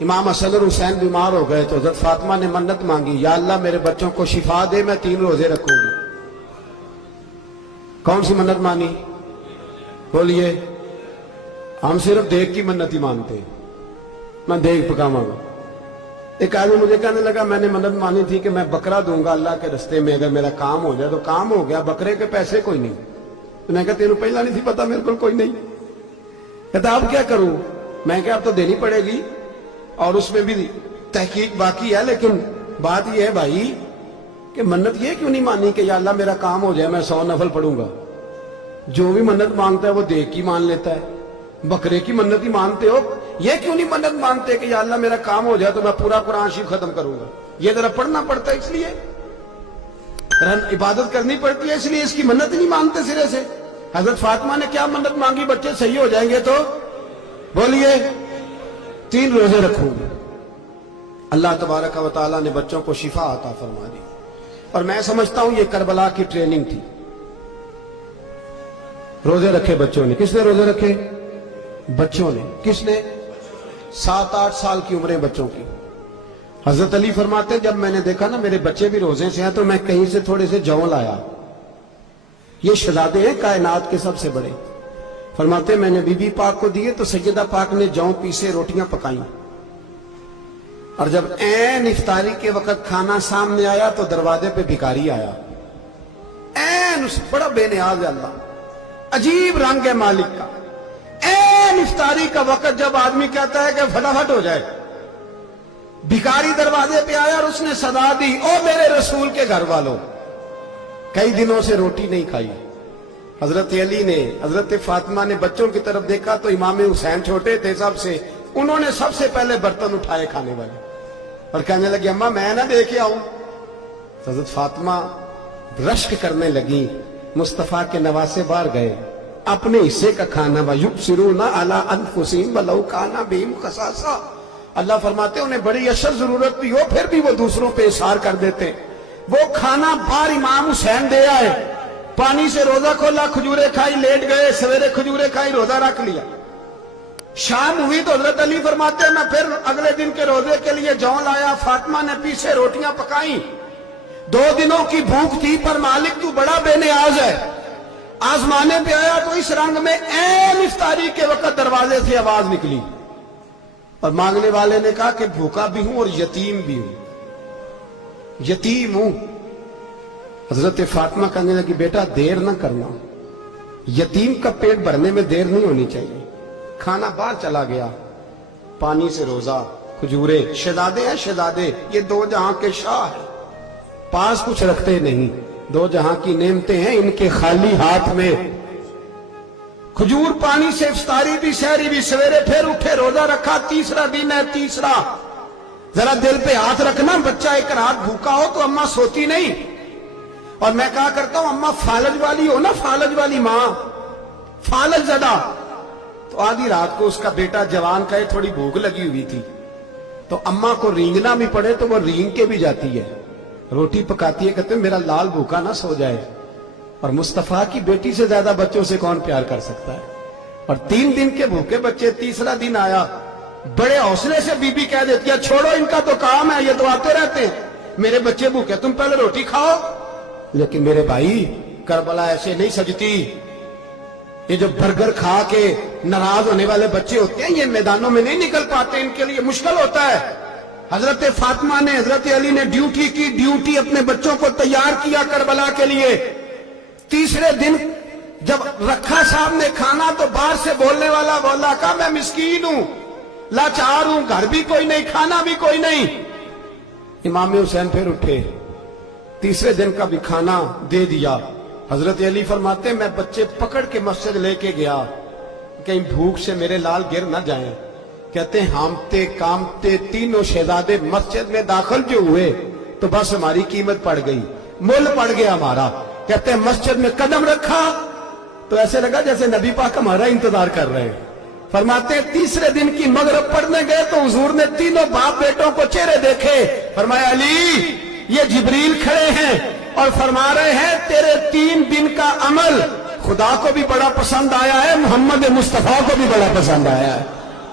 امام حسن اور حسین بیمار ہو گئے تو حضرت فاطمہ نے منت مانگی، یا اللہ میرے بچوں کو شفا دے، میں 3 روزے رکھوں گی۔ کون سی منت مانی؟ بولیے۔ ہم صرف دیکھ کی منت ہی مانتے ہیں، میں دیکھ پکاواں گا۔ ایک آدمی مجھے کہنے لگا میں نے منت مانی تھی کہ میں بکرا دوں گا اللہ کے رستے میں، اگر میرا کام ہو جائے تو کام ہو گیا، بکرے کے پیسے کوئی نہیں۔ تو میں کہا تینوں پہلا نہیں تھی پتا میرے کو کوئی نہیں؟ کہتا اب کیا کروں؟ میں کہا اب تو دینی پڑے گی، اور اس میں بھی تحقیق باقی ہے، لیکن بات یہ ہے بھائی کہ منت یہ کیوں نہیں مانی کہ یا اللہ میرا کام ہو جائے میں 100 نفل پڑھوں گا؟ جو بھی منت مانگتا ہے وہ دیکھ کی مان لیتا ہے، بکرے کی منت ہی مانتے ہو، یہ کیوں نہیں منت مانتے کہ یا اللہ میرا کام ہو جائے تو میں پورا قرآن شریف ختم کروں گا؟ یہ ذرا پڑھنا پڑتا ہے، اس لیے عبادت کرنی پڑتی ہے، اس لیے اس کی منت نہیں مانتے سرے سے۔ حضرت فاطمہ نے کیا منت مانگی؟ بچے صحیح ہو جائیں گے تو بولیے 3 روزے رکھوں گے۔ اللہ تبارک و تعالیٰ نے بچوں کو شفا عطا فرما دی، اور میں سمجھتا ہوں یہ کربلا کی ٹریننگ تھی۔ روزے رکھے بچوں نے۔ کس نے روزے رکھے؟ بچوں نے۔ کس نے؟ 7-8 سال کی عمریں بچوں کی۔ حضرت علی فرماتے ہیں جب میں نے دیکھا نا میرے بچے بھی روزے سے ہیں تو میں کہیں سے تھوڑے سے جون لایا۔ یہ شہزادے ہیں کائنات کے سب سے بڑے۔ فرماتے ہیں میں نے بی بی پاک کو دیے تو سیدہ پاک نے جون پیسے روٹیاں پکائیں، اور جب عین افطاری کے وقت کھانا سامنے آیا تو دروازے پہ بھکاری آیا۔ عین بڑا بے نیاز ہے اللہ، عجیب رنگ ہے مالک کا۔ عین افطاری کا وقت جب آدمی کہتا ہے کہ فٹافٹ ہو جائے، بھکاری دروازے پہ آیا اور اس نے صدا دی، او میرے رسول کے گھر والوں، کئی دنوں سے روٹی نہیں کھائی۔ حضرت علی نے، حضرت فاطمہ نے بچوں کی طرف دیکھا تو امام حسین چھوٹے تھے سب سے، انہوں نے سب سے پہلے برتن اٹھائے کھانے والے، اور کہنے لگی اماں میں نہ دے کے آؤں۔ حضرت فاطمہ رشک کرنے لگی، مصطفیٰ کے نواسے باہر گئے، اپنے حصے کا کھانا وَيُبْصِرُونَ عَلَىٰ أَنفُسِهِمْ وَلَوْ كَانَ بِهِمْ خَصَاصَةٌ۔ اللہ فرماتے انہیں بڑی اشد ضرورت بھی ہو پھر بھی وہ دوسروں پہ اثار کر دیتے۔ وہ کھانا باہر امام حسین دے آئے، پانی سے روزہ کھولا، کھجورے کھائی، لیٹ گئے، سویرے کھجورے کھائی، روزہ رکھ لیا۔ شام ہوئی تو حضرت علی فرماتے ہیں میں پھر اگلے دن کے روزے کے لیے جون لایا، فاطمہ نے پیچھے روٹیاں پکائیں۔ 2 دنوں کی بھوک تھی پر مالک تو بڑا بے نیاز ہے، آزمانے پہ آیا تو اس رنگ میں عین افطاری کے وقت دروازے سے آواز نکلی، اور مانگنے والے نے کہا کہ بھوکا بھی ہوں اور یتیم بھی ہوں، یتیم ہوں۔ حضرت فاطمہ کہنے لگی بیٹا دیر نہ کرنا، یتیم کا پیٹ بھرنے میں دیر نہیں ہونی چاہیے۔ کھانا باہر چلا گیا، پانی سے روزہ، کھجورے، شہزادے ہیں شہزادے، یہ 2 جہاں کے شاہ ہیں، پاس کچھ رکھتے نہیں، 2 جہاں کی نعمتیں ہیں ان کے خالی ہاتھ میں۔ کھجور پانی سے افطاری بھی سحری بھی، سویرے پھر اٹھے روزہ رکھا، تیسرا دن ہے تیسرا۔ ذرا دل پہ ہاتھ رکھنا، بچہ ایک رات بھوکا ہو تو اماں سوتی نہیں، اور میں کہا کرتا ہوں اماں فالج والی ہو نا، فالج والی ماں، فالج زدہ، تو آدھی رات کو اس کا بیٹا جوان کہے تھوڑی بھوک لگی ہوئی تھی تو اماں کو رینگنا بھی پڑے تو وہ رینگ کے بھی جاتی ہے، روٹی پکاتی ہے، کہتے ہیں میرا لال بھوکا نہ سو جائے۔ اور مصطفیٰ کی بیٹی سے زیادہ بچوں سے کون پیار کر سکتا ہے؟ اور 3 دن کے بھوکے بچے، تیسرا دن آیا، بڑے حوصلے سے بی بی کہہ دیتی ہے چھوڑو ان کا تو کام ہے، یہ تو آتے رہتے ہیں، میرے بچے بھوکے تم پہلے روٹی کھاؤ۔ لیکن میرے بھائی کربلا ایسے نہیں سجتی۔ یہ جو برگر کھا کے ناراض ہونے والے بچے ہوتے ہیں یہ میدانوں میں نہیں نکل پاتے، ان کے لیے مشکل ہوتا ہے۔ حضرت فاطمہ نے، حضرت علی نے ڈیوٹی کی، ڈیوٹی اپنے بچوں کو تیار کیا کربلا کے لیے۔ تیسرے دن جب رکھا سامنے کھانا تو باہر سے بولنے والا بولا کہا میں مسکین ہوں، لاچار ہوں، گھر بھی کوئی نہیں، کھانا بھی کوئی نہیں۔ امام حسین پھر اٹھے، تیسرے دن کا بھی کھانا دے دیا۔ حضرت علی فرماتے ہیں میں بچے پکڑ کے مسجد لے کے گیا، کہیں بھوک سے میرے لال گر نہ جائیں۔ کہتے ہیں ہامتے کامتے تینوں شہزادے مسجد میں داخل جو ہوئے تو بس ہماری قیمت پڑ گئی، مول پڑ گیا ہمارا۔ کہتے ہیں مسجد میں قدم رکھا تو ایسے لگا جیسے نبی پاک ہمارا انتظار کر رہے ہیں۔ فرماتے ہیں تیسرے دن کی مغرب پڑھنے گئے تو حضور نے تینوں باپ بیٹوں کو چہرے دیکھے، فرمایا علی یہ جبریل کھڑے ہیں اور فرما رہے ہیں تیرے 3 دن کا عمل خدا کو بھی بڑا پسند آیا ہے، محمد مصطفیٰ کو بھی بڑا پسند آیا ہے۔